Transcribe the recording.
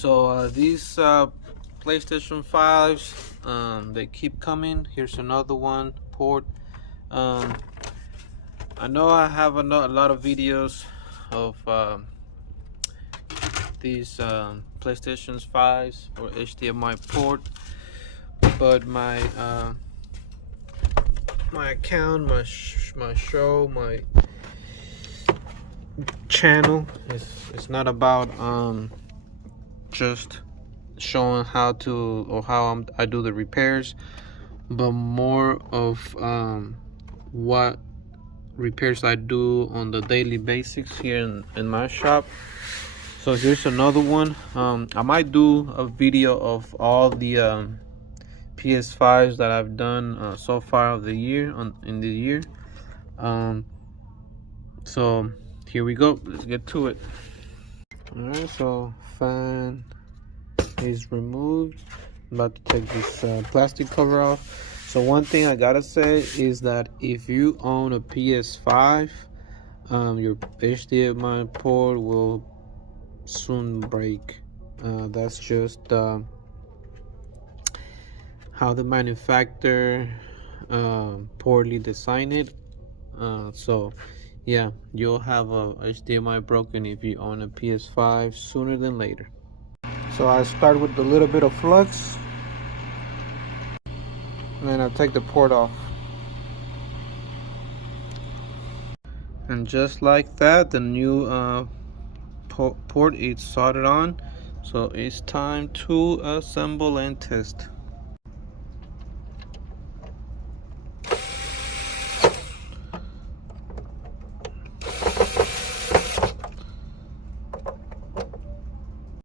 So these PlayStation 5s, they keep coming. Here's another one port. I know I have a lot of videos of these PlayStation 5s or HDMI port, but my account, my show, my channel is not about just showing how to or how I do the repairs, but more of what repairs I do on the daily basics here in my shop. So here's another one. I might do a video of all the PS5s that I've done so far of the year in the year. So here we go, let's get to it. All right, so fan is removed. I'm about to take this plastic cover off. So one thing I gotta say is that if you own a PS5, your HDMI port will soon break. That's just how the manufacturer poorly designed it. So yeah, you'll have a HDMI broken if you own a PS5 sooner than later. So I start with a little bit of flux, and then I'll take the port off. And just like that, the new port is soldered on. So it's time to assemble and test.